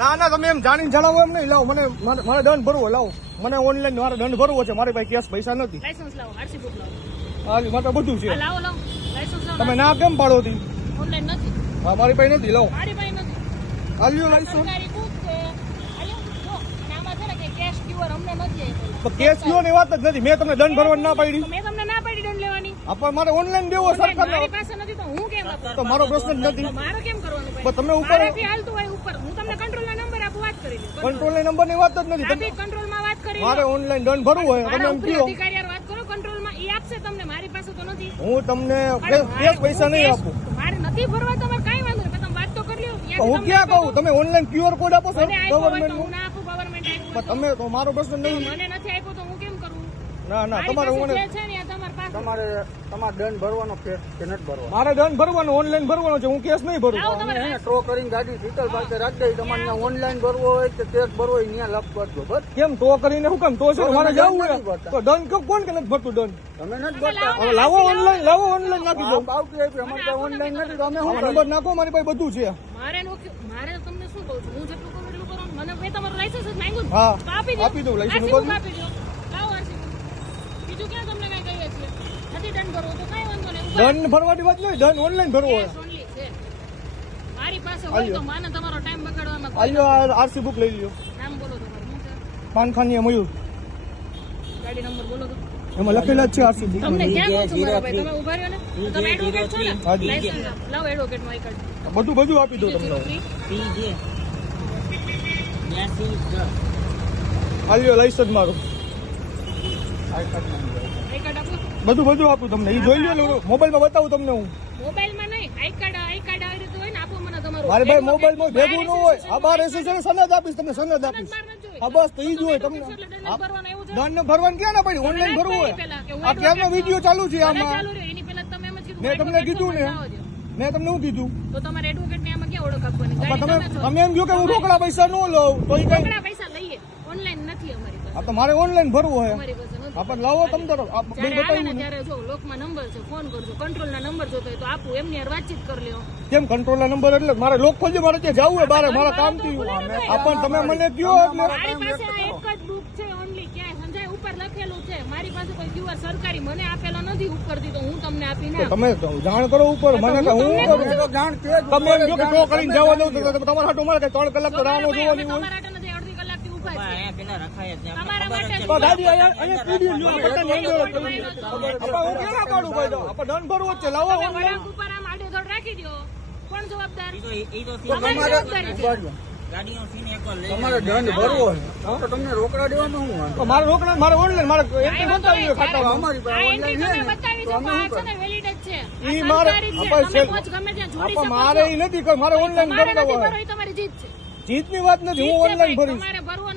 ના ના તમે એમ જાણીને જણાવો એમ નહીં. લાવો મને મારે દંડ ભરવો. લાવો મને ઓનલાઈન મારે દંડ ભરવો છે. મારી પાસે કેશ પૈસા નથી. લાયસન્સ લાવો, આરસી બુક લાવો. હા મારે બધું છે. લાવો લાવો લાયસન્સ લાવો. તમે ના કેમ પાડો હતી? ઓનલાઈન નથી. હા મારી પાસે નથી. લાવો મારી પાસે નથી. આલ્યો લાયસન્સ. સરકારી બુક છે. આલ્યો જો અને આમાં છે ને કે કેશ ક્યુઆર અમને નથી આપ્યો. તો કેશ લ્યો ની વાત જ નથી. મેં તમને દંડ ભરવાની ના પાડી. તો મેં તમને ના પાડી દંડ લેવાની. આપણ મારે ઓનલાઈન દેવો સરકાર. મારી પાસે નથી તો હું કેમ આપું? તો મારો પ્રશ્ન જ નથી. મારે કેમ કરવાનું ભાઈ? પણ તમે ઉપર મારાથી હાલતું હોય ઉપર. હું તમને કંટ્રોલના નંબર આપું, વાત કરી લો. કંટ્રોલ નંબર ની વાત જ નથી. આપી કંટ્રોલમાં વાત કરી લો. મારે ઓનલાઈન દંડ ભરવું હોય તમે એમ કહો. અધિકારી યાર વાત કરો કંટ્રોલમાં. ઈ આપશે તમને, મારી પાસે તો નથી. હું તમને કેશ પૈસા નહીં આપું. મારે નથી ભરવા તમારે કાઈ વાંધો નહીં. તમે વાત તો કરી લો. હું ક્યાં કહું? તમે ઓનલાઈન ક્યુઆર કોડ આપો છો મને આપ્યો હોય તો ગવર્મેન્ટ હું ના આપું. ગવર્મેન્ટ આપ્યું હોય તમે તો મારો પ્રશ્ન નહીં. તો મને નથી આપ્યો તો હું કેમ કરું? ના ના મારી તમારે પાસે જે છે ને આ તમારી પાસે. તમારે દંડ ભરવાનો કે નથી ભરવાનો? મારે દંડ ભરવાનો ઓનલાઈન ભરવાનો છે. હું કેસ નહીં ભરું. લાવો તમારે એને ટ્રો કરીને ગાડી ડિટેલ પાસે રાખી દઈ. તમારે ઓનલાઈન ભરવો હોય કે કેશ ભરવો હોય ત્યાં લખ કરજો. બસ કેમ તો કરીને શું કામ? તો છે મારે દંડ જવું નથી હોય ભરતા. તો દંડ કોણ કે નથી ભરતું દંડ? તમે નથી ભરતા. હવે લાવો ઓનલાઈન નાખી દો. આવતી આપી અમારે ત્યાં ઓનલાઈન નથી તો અમે શું નંબર નાખો. મારી પાસે બધું છે. મારે તમને શું કહું છું? હું જેટલું કરું એટલું કરો. મને મેં તમારું લાયસન્સ જ માંગ્યું હા તો આપી આપી દઉં. લાયસન્સ RC ઉપર book આપી દો. લાવો RC book. બીજું ક્યાં તમને કઈ કહીએ છીએ? નથી દંડ ભરવો તો કઈ વાંધો નહીં. દંડ ભરવાની વાત નહીં. દંડ ઓનલાઈન ભરવો હોય. Cash only છે. મારી પાસે હોય તો માને તમારો ટાઈમ બગાડવામાં કોઈ આલ્યો આરસી બુક લઈ લ્યો. નામ બોલો તમારું. શું છે? પાનખાની મયુર ગાડી નંબર બોલો તો. એમાં લખેલા જ છે આરસી બુક. તમને ક્યાં કહું છું મારા ભાઈ? તમે ઉભા રહ્યો ને. તમે એડવોકેટ છો ને? હાજી. લાયસન્સ લાવો એડવોકેટ માં કાર્ડ. બધું આપી દો તમને. 303 આલ્યો લાયસન્સ મારું. આઈ કાર્ડ આપો. બધું આપું તમને. એ જોઈ લો. મોબાઈલમાં બતાવું તમને હું. મોબાઈલમાં નહીં, આઈ કાર્ડ આવી રીતે હોય ને આપો મને તમારું. મારે ભાઈ મોબાઈલમાં ભેગું ન હોય. આ બાર એસોસિએશન સનદ આપીશ તમને. સનદ આપીશ. હા બસ તો ઈ જ હોય તમને. દંડ ભરવાનું ક્યાં ના પડી? ઓનલાઈન ભરવું હોય. આ ક્યારનો વિડીયો ચાલુ છે આમાં. ચાલુ રહ્યો એની પહેલા તમે એમ જ કીધું મેં તમને કીધું ને. મેં તમને શું કીધું? તો તમારે એડવોકેટ ને આમાં ક્યાં ઓળખ આપવાની? પણ ગાડી તમે તમે છો. તમે એમ કહો કે હું રોકડા પૈસા ન લઉં તો ઈ કઈ. રોકડા પૈસા લઈએ, ઓનલાઈન નથી અમારી પાસે. આ તો મારે ઓનલાઈન ભરવું હોય. અમારી પાસે નથી. આપણે લાવો તમે તો આ બિલ જ્યારે આવે ને બતાવ્યું ને. ત્યારે જો લોકમાં નંબર છે, ફોન કરજો. કંટ્રોલના નંબર જોતો હોય તો આપું, એમની હારે વાતચીત કરી લ્યો. કેમ કંટ્રોલના નંબર એટલે મારે લોક ખોલજો. મારે ત્યાં જવું હોય બારે. મારા કામ થી આપણ તમે મને કયો એટલે મારી પાસે આ એક જ બુક છે ઓનલી. ક્યાંય સંજય ઉપર લખેલું છે. મારી પાસે કોઈ ક્યુઆર સરકારી મને આપેલો નથી ઉપરથી, તો હું તમને આપી ના. તમે જાણ કરો ઉપર. મને કે હું કરું. જાણ તે જ તમે એમ કહો કે ટો કરીને જવા દઉં તો તમારા હાટું મારે 3 કલાક તો રાહ ન જોવાની હોય. તમારા માટે નથી, અડધી કલાકથી ઊભા છે. તમારા માટે જ. તો દાદી અહીંયા સ્ટુડિયો લ્યો. પટ્ટા નહીં લ્યો. આપા હું કેના પાડું ભાઈ? તો આપા દંડ ભરવો જ છે. લાવો તમે ઓનલાઈન. વળાંક ઉપર આમ આડેધડ રાખી દો. કોણ જવાબદાર? તમારે જવાબદારી છે. તમારે દંડ ભરવો હોય તો તમને રોકડા દેવામાં શું વાંધો? તો મારે રોકડા મારે ઓનલાઈન મારે એન્ટ્રી બતાવી હોય ખાતામાં. અમારી આ પાસે એન્ટ્રી ઓનલાઈન તમે છે ને બતાવી તો દો. અમે આ શું છે ને valid જ છે. આ ઈ મારે સરકારી છે. આપા તમે છે. પોચ ગમે ત્યાં જોડી આપા શકો મારે છો. ઈ નથી કર. મારે ઓનલાઈન તમારે ભરતા નથી હોય. ભરવું, એ તમારી જીત છે. જીતની વાત નથી. હું જીત છે ઓનલાઈન ભાઈ. ભરીશ. તમારે ભરવો